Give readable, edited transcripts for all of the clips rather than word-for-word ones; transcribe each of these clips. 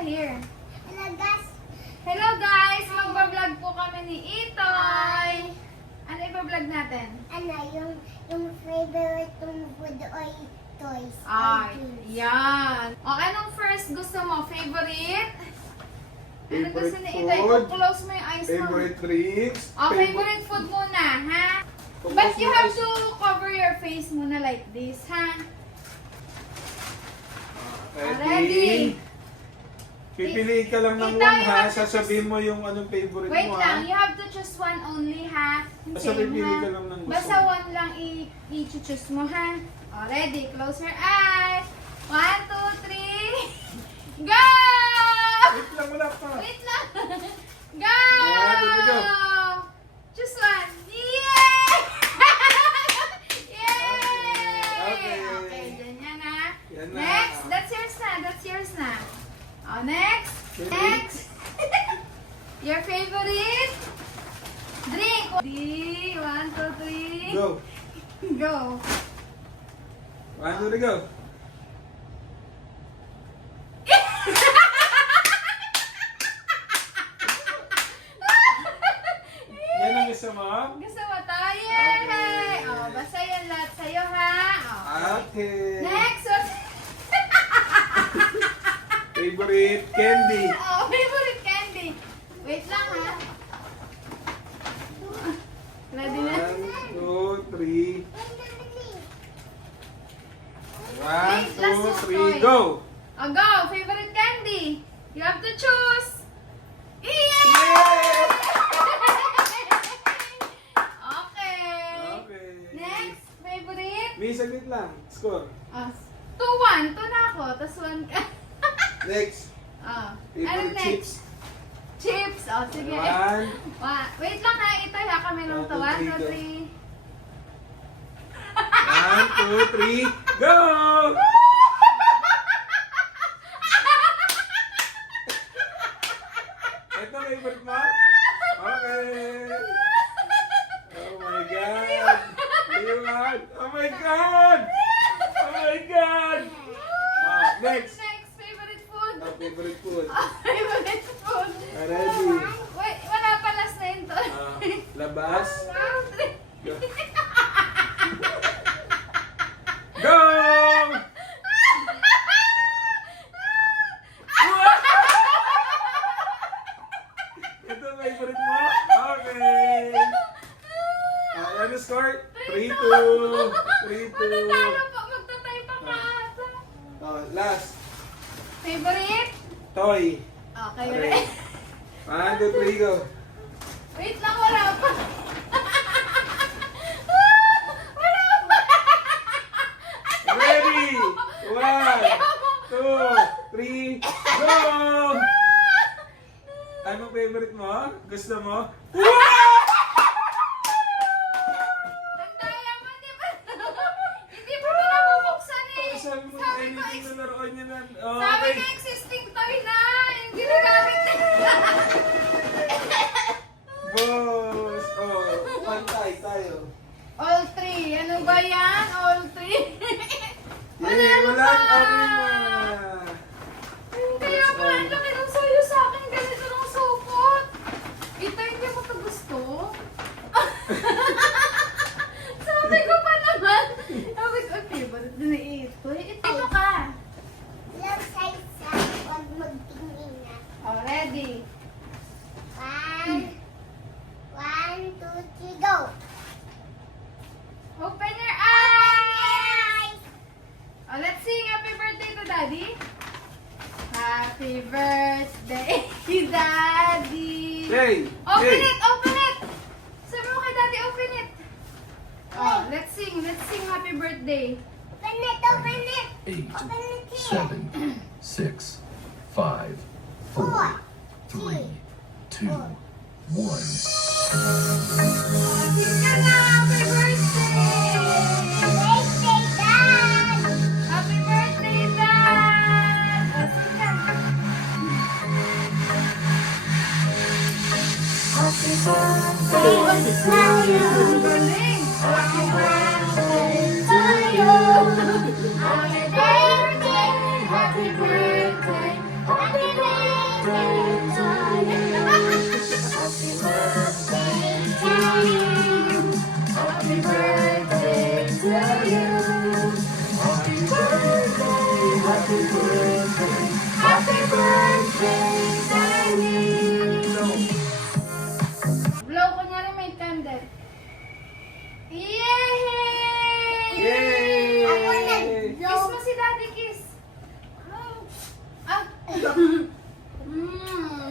here. Hello guys. Hello guys! Magbablog po kami ni Itoy. Ano iba-vlog natin? Ano, yung favorite mong food or toys? Ay, yan. O, anong first gusto mo? Favorite? Ano gusto ni Itoy? Close mo yung eyes mo. Favorite drinks. O, favorite food muna, ha? But you have to cover your face muna like this, ha? Ready? Pipiliin ka lang ng Ito, one you ha. have to Sasabihin mo yung anong favorite Wait mo lang, ha. you have to choose one only, ha? Basta Same, pipili ha? ka lang ng gusto Basta mo. one lang i-choose mo, ha? O, ready? Close your eyes. 1, 2, 3. Go! Wait lang, wala pa. Wait lang. Go! Go! Choose one. Yay! Yay! Okay. Okay, ganyan na. Yan na. Next, that's yours na. That's yours na. Oh, next. Next. Your favorite drink. 3, 1, 2, 3. Go. Go. 1, 2, 3, go. Yan ang gusto mo? Gusto mo tayo? Okay. Oh, basta yan lahat sa'yo, ha? Oh. Okay. Next, what? Favorite candy. Oh, favorite candy. Wait lang, ha? Ready na? 1, 2, 3. 1, Wait, last 2, 3, one, Toy. go! Oh, go! Favorite candy. You have to choose. Yay! Yay! Okay. Okay. Next, favorite. May saglit lang. Score. Oh, 2-1. 2 na ako. Tapos 1 ka. Next. Oh. Ano Favorite next? chips. Chips. Oh, sige. 1, Wait lang, ha. Ito, ha. Kami nung 1, 2, 3. 1, 2, 3, go! Ito favorite mo? Okay. Oh my God. Iwan. Oh my God. Oh my God. Next. Next, favorite food. Oh, favorite food. Favorite food. Ready. Wait, wala pa last na yun to. Labas. 1, 2, 3. Go! Ito favorite mo? Okay. Ano score? 3-2. 3-2. Mananalo pa, magtatay pa ka ata. Last. Favorite? Toy. Okay, Okay. ready? 1, 2, 3, go. Wait lang, wala pa. Wala pa. Ready? 1, 2, 3, go! Anong favorite mo? Gusto mo? Tandaya mo, di ba? Hindi pa ito nabubuksan eh. Sabi mo, Sabi ko, anything na laruan niya na. sabi ko existing toy na. Yung ginagamit na. Boss! Oh, pantay tayo. All three. Ano ba yan? All three. Yay! Wala pa. kami na! Kaya pa, ang laki ng sayo sa akin. Ganito ng supot. Ito, hindi mo ito gusto? Sabi ko pa naman. Sabi ko, okay, ba't ito ito? Ito ka. Love size sa huwag magtingin na. Oh, ready? 1, 2, 3, go! Open your eyes! Oh, let's sing happy birthday to Daddy. Happy birthday, Daddy. Hey! Open Hey! it! Open it! Sabi mo kay Daddy, open it. Oh, let's sing happy birthday. Open it, open it! 8, Open it here! 7, 6, 5, 4, 3, 2, 1. Sing ka na, happy birthday! Birthday, Dad! Happy birthday, Dad! Oh, sing ka. Happy birthday to you! Galing! Happy birthday to you! Happy birthday, happy birthday, happy birthday! Happy birthday, Danny! Blow ko niya rin may candle. Yay! Yay! Ako na. Kiss mo si Daddy, kiss. Ah.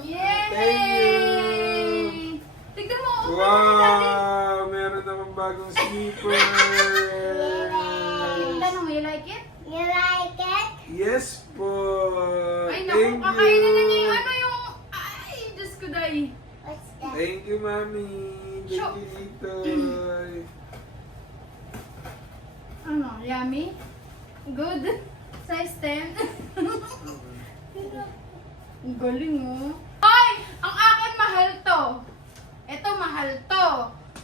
Yay! Thank you. Tignan mo, open mo ni Daddy. Wow! Meron naman bagong slipper. Tanong mo, you like it? You like it? Yes po. Ay, naku, Thank kakainin na niya you. yung ano yung... Ay, Diyos ko, Day. What's that? Thank you, Mami. Sure. Thank you, Titoy. Ano, yummy? Good? Size 10? Ang galing, oh. Ay! Ang akin mahal to. Ito, mahal to.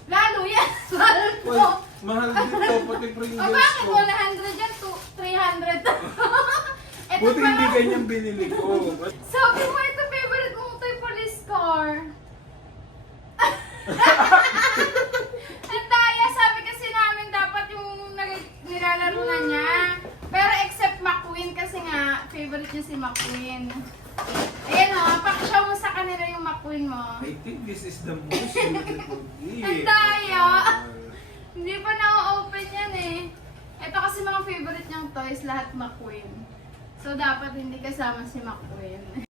Lalo yan, mahal to. Well, mahal din to, pati O Pringles bakit ko. 100 yan? 300 to. Ito Buti pa. hindi ganyan binili ko. Sabi mo, ito favorite mong toy police car. Ang daya, sabi kasi namin dapat yung nilalaro na niya. Pero except McQueen kasi nga, favorite niya si McQueen. Ayan o, pakishow mo sa kanila yung McQueen mo. I think this is the most beautiful gift. Ang daya. Hindi pa na-open yan eh. Ito kasi mga favorite niyang toys, lahat McQueen. So dapat hindi kasama si McQueen.